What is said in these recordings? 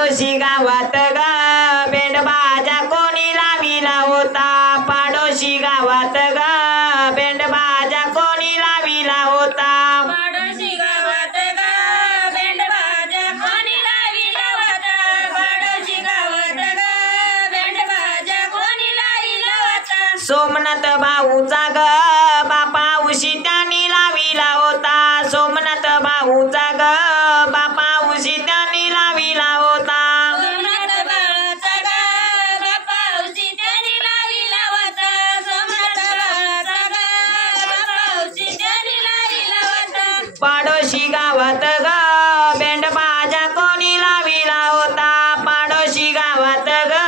पाडोशी गावात ग बेंड बाजा कोणी लाविला होता पाडोशी गावात ग बेंड बाजा कोणी लाविला होता पाडोशी गावात ग बेंड बाजा कोणी लाविला होता पाडोशी गावात ग बेंड बाजा कोणी लाविला होता सोमनाथ भाऊचा ग बापा उशी त्यांनी लाविला होता सोमनाथ भाऊचा ग बापा उशी त्यांनी लाविला होता सोमनाथ बाळाचा ग बापा उशी त्यांनी लाविला होता सोमनाथ बाळाचा ग बापा उशी त्यांनी लाविला होता पाडोशी गावात ग बेंड बाजा कोणी लाविला होता पाडोशी गावात ग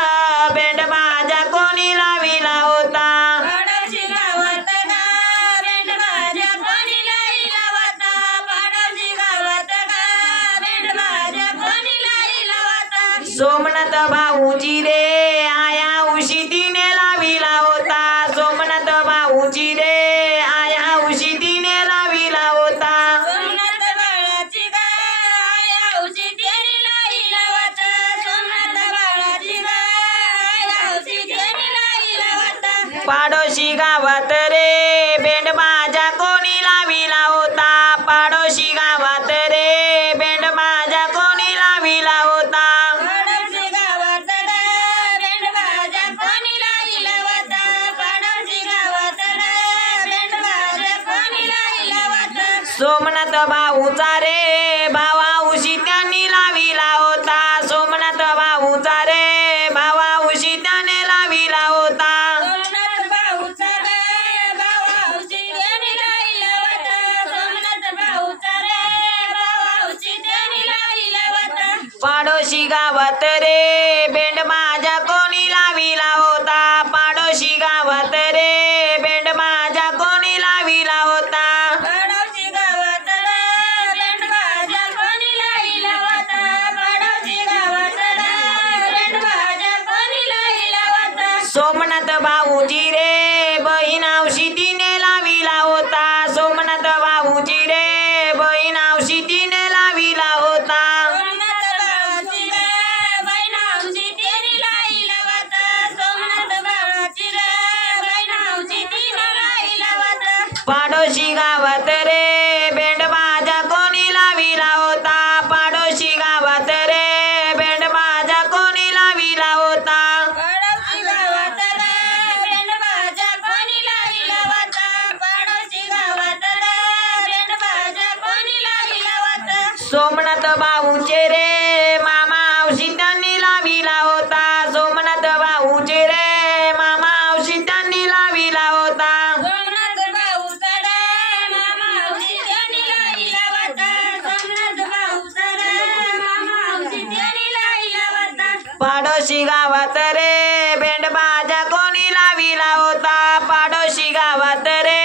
बेंड बाजा कोणी लाविला होता पाडोशी गावात ग बेंड बाजा कोणी लाविला होता पाडोशी गावात ग बेंड बाजा कोणी लाविला होता सोमनाथ भाऊजी रे आया उशी तिने लाविला होता सोमनाथ भाऊजी रे आया उशी तिने लाविला होता सोमनाथ बाळाची ग आया उशी त्यांनी लाविला होता सोमनाथ बाळाची ग आया उशी त्यांनी लाविला होता पाडोशी गावात रे बेंड बाजा कोणी लाविला होता पाडोशी गावात रे बेंड बाजा कोणी लाविला होता पाडोशी गावात ग बेंड बाजा कोणी लाविला होता पाडोशी गावात ग बेंड बाजा कोणी लाविला होता सोमनाथ भाऊचा रे भावा उशी त्यांनी लाविला होता सोमनाथ भाऊचा रे भावा उशी त्याने लाविला होता सोमनाथ भाऊचा रे भावा उशी त्यांनी लाविला होता सोमनाथ भाऊचा रे भावा उशी त्यांनी लाविला होता पाडोशी गावात रे बेंड बाजा कोणी लाविला होता पाडोशी गावात रे बेंड बाजा कोणी लाविला होता पाडोशी गावात ग बेंड बाजा कोणी लाविला होता पाडोशी गावात ग बेंड बाजा कोणी लाविला होता सोमनाथ भाऊजी रे बहीण औशी तिने लाविला होता सोमनाथ भाऊजी रे बहीण औशी तिने लाविला होता सोमनाथ बाळाची ग बहीण औशी त्यांनी लाविला होता सोमनाथ बाळाची ग बहीण औशी तिने लाविला होता पाडोशी गावात रे बेंड बाजा कोणी लाविला होता पाडोशी गावात रे बेंड बाजा कोणी लाविला होता पाडोशी गावात ग बेंड बाजा कोणी लाविला होता पाडोशी गावात ग बेंड बाजा कोणी लाविला होता सोमनाथ भाऊचे रे मामा औशी त्यांनी लाविला होता सोमनाथ भाऊचे रे मामा औशी त्यांनी लाविला होता सोमनाथ भाऊचा रे मामा औशी त्यांनी लाविला होता सोमनाथ भाऊचा रे मामा औशी त्यांनी लाविला होता पाडोशी गावात रे बेंड बाजा कोणी लाविला होता पाडोशी गावात रे